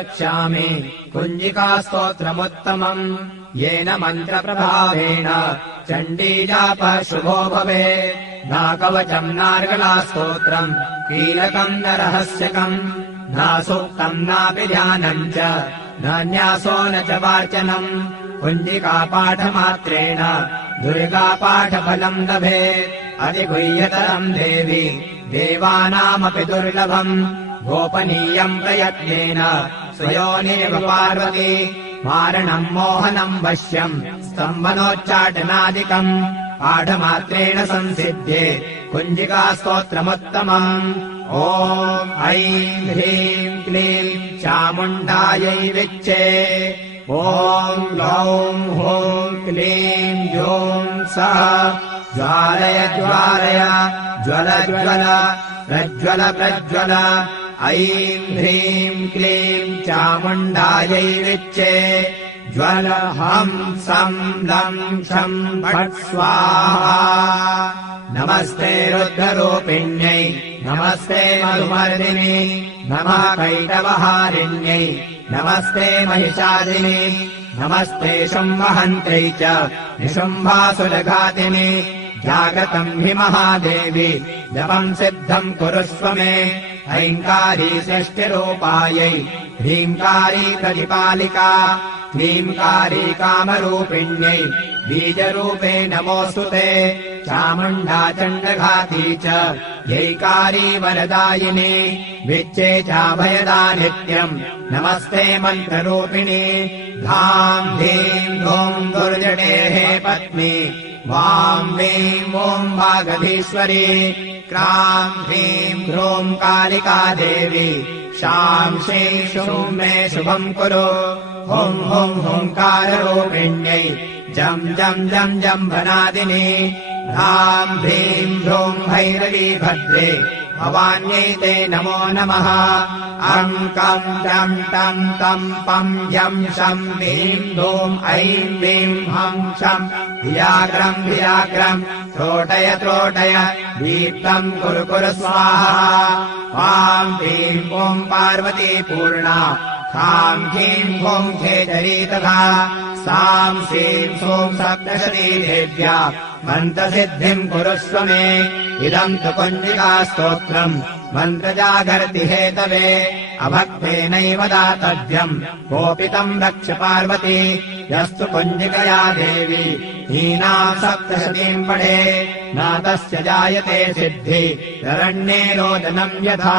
वक्ष्यामि कुञ्जिकास्तोत्रमुत्तमम् येन मन्त्रप्रभावेण चण्डीजापः शुभो भवेत् नाकवचम् नार्गलास्तोत्रम् कीलकम् न रहस्यकम् नासूक्तम् नापि ध्यानम् च न न्यासो न च वाचनम् कुञ्जिकापाठमात्रेण दुर्गापाठफलम् लभेत् अतिगुह्यतरम् देवि देवानामपि दुर्लभम् गोपनीयम् प्रयत्नेन स्वयोनेव पार्वती मारणम् मोहनम् वश्यम् स्तम्भनोच्चाटनादिकम् पाठमात्रेण संसिध्ये कुञ्जिकास्तोत्रमुत्तमम् ॐ ऐं ह्रीं क्लीं चामुण्डायै विच्चे ॐ ग्लौं हूं क्लीं ह्यूं सः ज्वालय ज्वालय ज्वल ज्वल प्रज्वल प्रज्वल ऐं ह्रीं क्लीं चामुण्डायै विच्चे ज्वल हं सं लं क्षं फट् स्वाहा नमस्ते रुद्ररूपिण्यै नमस्ते मधुमर्दिनी नमः कैटवहारिण्यै नमस्ते महिषादिनी नमस्ते शुम्भहन्त्यै च निशुम्भासुरघातिनि जागतम् हि महादेवी जपम् सिद्धम् कुरुष्व मे ऐङ्कारी षष्टिरूपायै ह्रीङ्कारी प्रतिपालिका क्लीङ्कारी कामरूपिण्यै बीजरूपे नमोऽस्तु ते चामुण्डा चण्डघाती च यैकारी वरदायिनी विच्चे चाभयदा नित्यम् नमस्ते मन्त्ररूपिणी धाम् धीम् धूम् दुर्जटेः पत्नी वां वीं ॐ वागधीश्वरी क्रां ह्रीं ह्रूं कालिका देवी शां श्रीं शूं मे शुभम् कुरु हुं हुं हुङ्काररूपिण्यै जं जं जं जम्भनादिनी ह्रां ह्रीं ह्रूं भैरवी भद्रे भवान्यै ते नमो नमः अं कं टं टं तं पं यं शं ह्रीं धूं ऐं वीं हं शं धियाग्रम् धियाग्रम् त्रोटय त्रोटय दीप्तम् कुरु कुरु स्वाहा वां ह्रीं ॐ पार्वती पूर्णा खां ह्रीं ॐ खेचरी तथा सां श्रीं सों सप्तशती देव्या मन्त्रसिद्धिम् कुरुष्व मे इदम् तु कुञ्जिकास्तोत्रम् मन्त्रजागर्ति हेतवे अभक्तेनैव दातव्यम् कोपितम् रक्ष पार्वती यस्तु कुञ्जिकया देवी हीनाम् सप्तशतीम् पठे न तस्य जायते सिद्धि शरण्ये रोदनम् यथा।